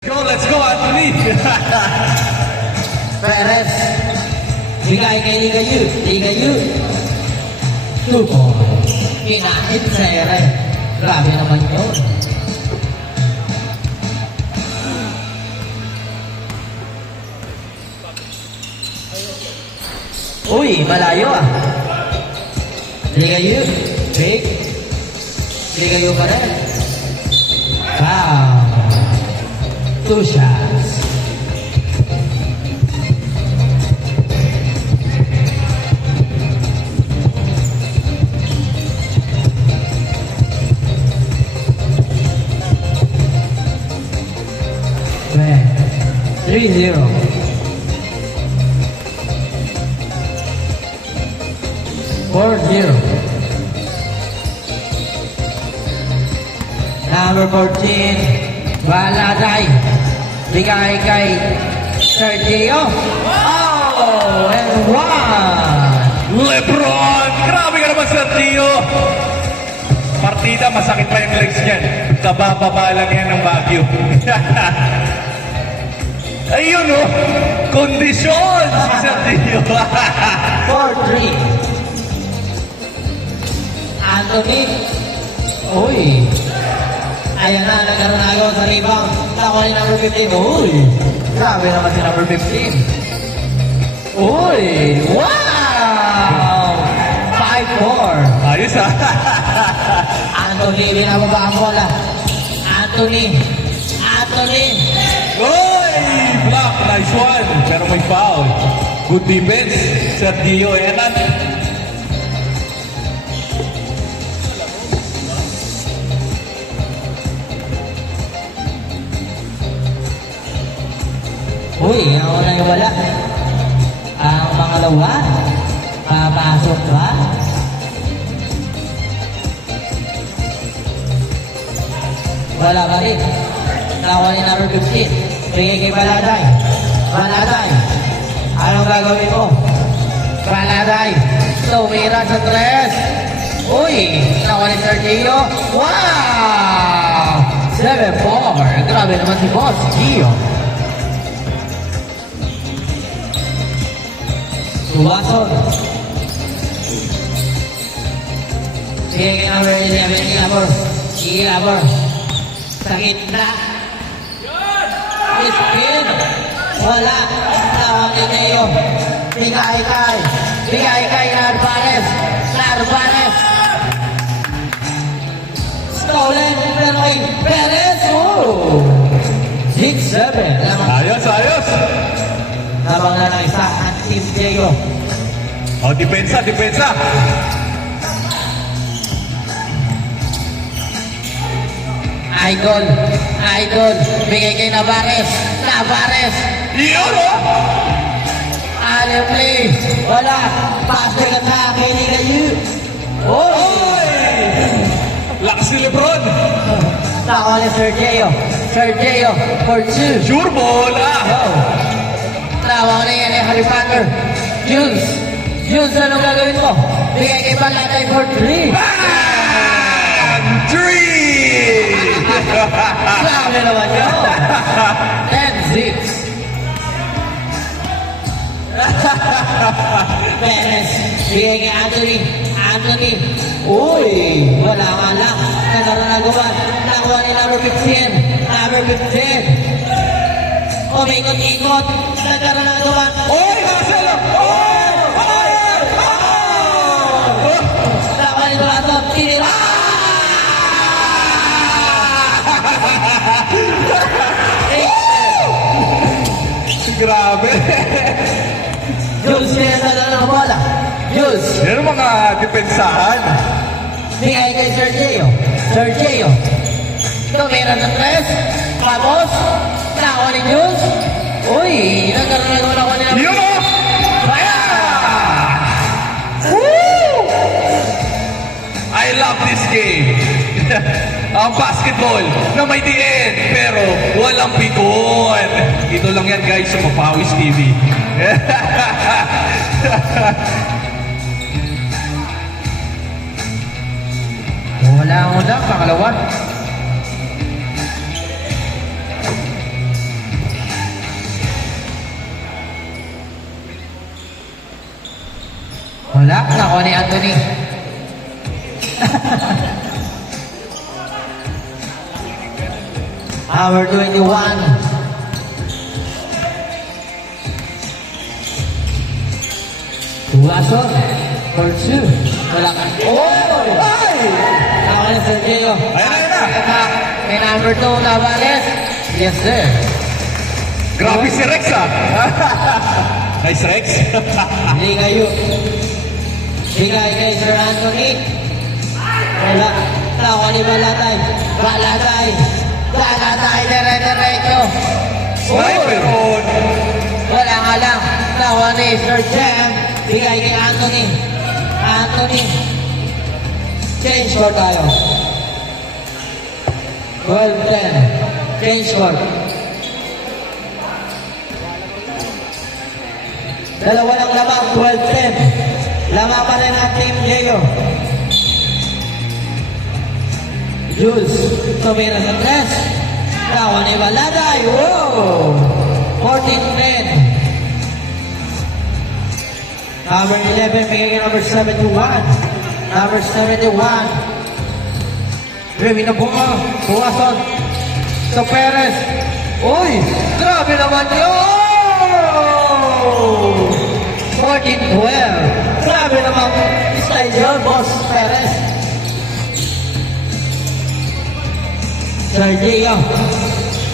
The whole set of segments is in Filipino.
Let's go, Anthony! Perez. Bigay kay Ligayu. Ligayu. 2 point. Kinakit Sere. Grabe naman yun. Uy, malayo ah. Ligayu. Big. Ligayu pa rin. Wow. 2 shots. Man, 3-0. Number 14, Baladay. Bigay kay Sergio. Oh, and 1. Lebron! Grabe ka naman, Sergio! Partida, masakit pa yung legs niyan. Kabababa lang yan ng Baguio. Ayun, oh! Kondisyon si Sergio! 4-3. Anthony. Uy. Ayan na, nagkaroon na ako sa rebound. Nakuha ni number 15. Uy. Grabe naman si number 15. Uy. Wow. 5-4. Ayos, ha? Anthony, binababa ang bola. Anthony. Anthony. Oy! Block, nice one. Pero may foul. Good defense, Sergio. Ayan na. Uy, ako na yung wala. Ang pangalawa, papasok ba? Wala pa rin. Nakuha ni number 15. Bigay kay Baladay. Baladay. Anong gagawin mo? Baladay. Tumira sa 3. Uy, nakuha ni Sergio. Wow! 7-4. Grabe naman si Boss Gio. Watson. Sige kay number 11, Ilabor. Ilabor. Sa gitna. Spin. Wala. Tawag ni Teo. Bigay kay. Bigay kay Narvaez. Narvaez. Stolen. Pero kay Perez. Oh. 6-7. Ayos, ayos! Habang na ng isa ang Team Diego. Oh, depensa, depensa! Idol. Idol. Bigay kay Navarez. Navarez. Yun, oh! Alam play. Wala. Pass na ka sa akin. Ligayu. Oh! Oy! Lakas ni Lebron! Nakuha ni Sergio. Sergio for 2. Sure ball, ah! Oh. Nakuha na yan ni Harry Potter. Jules. Jules, anong gagawin mo? Bigay kay Balatay for 3. Bang! 3! Grabe naman yun. 10-6. Perez. Bigay kay Anthony. Anthony. Uy, wala ka lang. Nagkaroon na guman. Nakuha ni number 15. Number 15. Umikot-ikot. Nagkaroon na guman. Oy, Hazel! Oh! Nakuha ni Dorato. Tinira. Grabe! Jules, pinatala ng bola. Jules. Yan ang mga depensahan. Bigay kay Sergio. Sergio. Tumira ng 3. Tapos, nakuha ni Jules. Uy, nagkaroon na nakuha niya. Yun, oh! Kaya! I love this game. Ang basketball na may DN pero walang pikon. Ito lang yan guys sa Mapawis TV. Wala, pangalawa. Wala, nakuha ni Anthony. Number 21. Tuwaso. For 2. Wala ka. Oh! Ay! Nakuha ni Sergio. Ayan na. May number 2 na Vares. Yes, sir. Grabe si Rex ah. Nice Rex. Hindi kayo. Bigay kay Sir Anthony. Wala. Nakuha ni Balatay. Balatay. Balatay. Dire-diretso. Sniper on. Wala nga lang. Nakuha ni Sir Jam. Bigay kay Anthony. Anthony. Change score tayo. 12-10. Change score. Dalawa lang lamang, 12-10. Lamang pa rin ang Team Diego. Jules, tumira sa tres. Nakuha ni Baladay. Wow! 14-10. Number 11, bigay kay number 71. Number 71. Remy na bunga. Buwason. Sa Perez. Uy! Grabe naman yun! 14-12. Grabe naman. Style yun, Boss Perez. Sergio.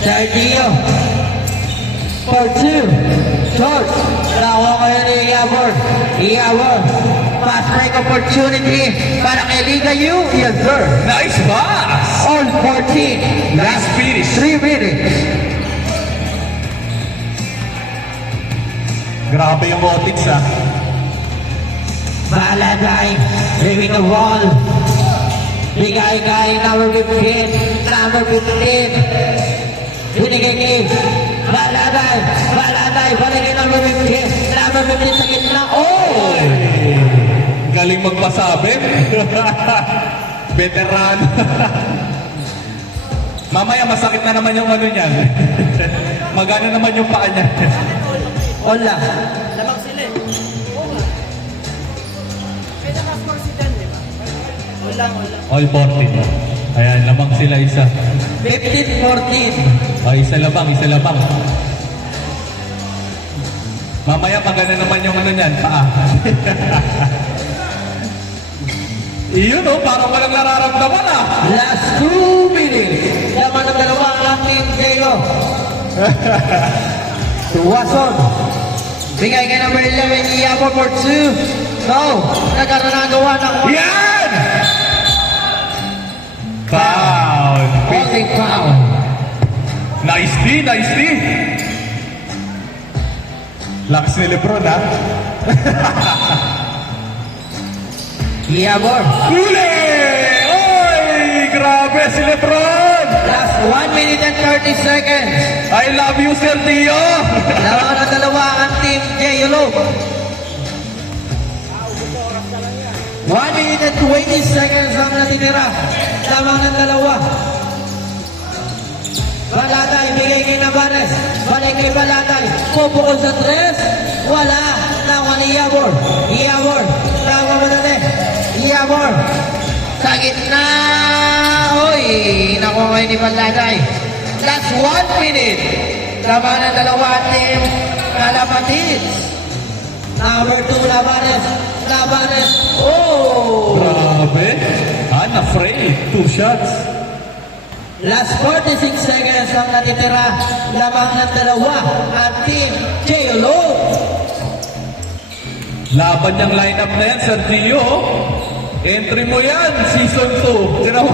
Sergio. For 2. George. Nakuha ko yun ni Iabor. Iabor. Fast break opportunity para kay Liga U. Yes, sir. Nice pass. All 14. Last finish. 3 minutes. Grabe yung Otics ah. Baladay. Leaving the wall. Bigay kay number 15. Number 15. Binigay kay Baladay. Baladay. Binigay number 15. Number 15 sa gitna. Oh! Galing magpasabi. Veteran. Mamaya masakit na naman yung ano niyan. Magano naman yung paa niya. Wala. Lamang sila eh. Oo nga. Kaya naka-score si Dan, di ba? Wala. All 14. Ayan, lamang sila isa. 15-14. Ay, isa labang. Mamaya magana naman yung ano niyan, paa. Iyon oh, parang walang nararamdaman ah. Last 2 minutes. Laman ng dalawa ang Team Diego. Tuwason. Bigay kay number 11, Iabor for 2. No. Nagkaroon ng gawa ng Yan! Foul. holding foul. Nice D, nice D. Lakas ni Lebron ha. Iabor. Huli! Oy! Grabe si Lebron! Last 1 minute and 30 seconds. I love you, Sir Tio! Laman ng dalawa ang Team Diego. 1 minute and 20 seconds ang natitira. Lamang ng dalawa. Balatay, bigay kay Navarez. Balik kay Balatay. Pupukol sa tres. Wala. Nakuha ni Iabor. Iabor. Nakuha mo na din. Iabor. Sa gitna. Uy. Nakuha kayo ni Balatay. Last 1 minute. Lamang ng dalawa team. Kalapatids. Number 2, Navarez. Navarez. Oh! Grabe. Na-frame. 2 shots. Last 46 seconds ang natitira. Lamang ng dalawa at Team J-Lo. Laban niyang lineup na yan, Sir Tio. Entry mo yan, season 2. Sino mo?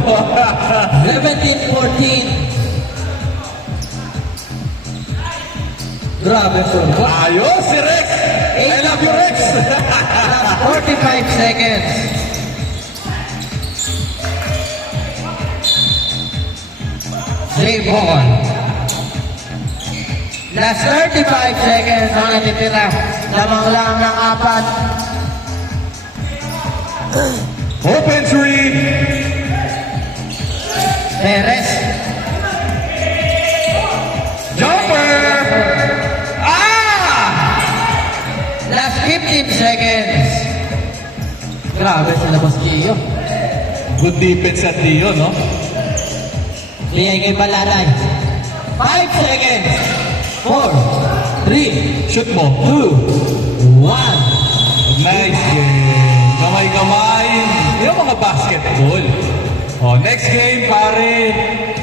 17-14. Grabe, sir. Ayos, si Rex! I love you, Rex! Last 45 seconds. Play ball. Last 35 seconds ang natitira. Lamang lang ng apat. Open 3! Perez. Jumper! Ah! Last 15 seconds. Grabe sila Boss Gio. Good defense at Leo, no? Bigay kay Baladay. 5 seconds. 4, 3, Shoot mo. 2, 1. Nice game. Kamay-kamay. Yung mga basketball. Oh, next game, pare.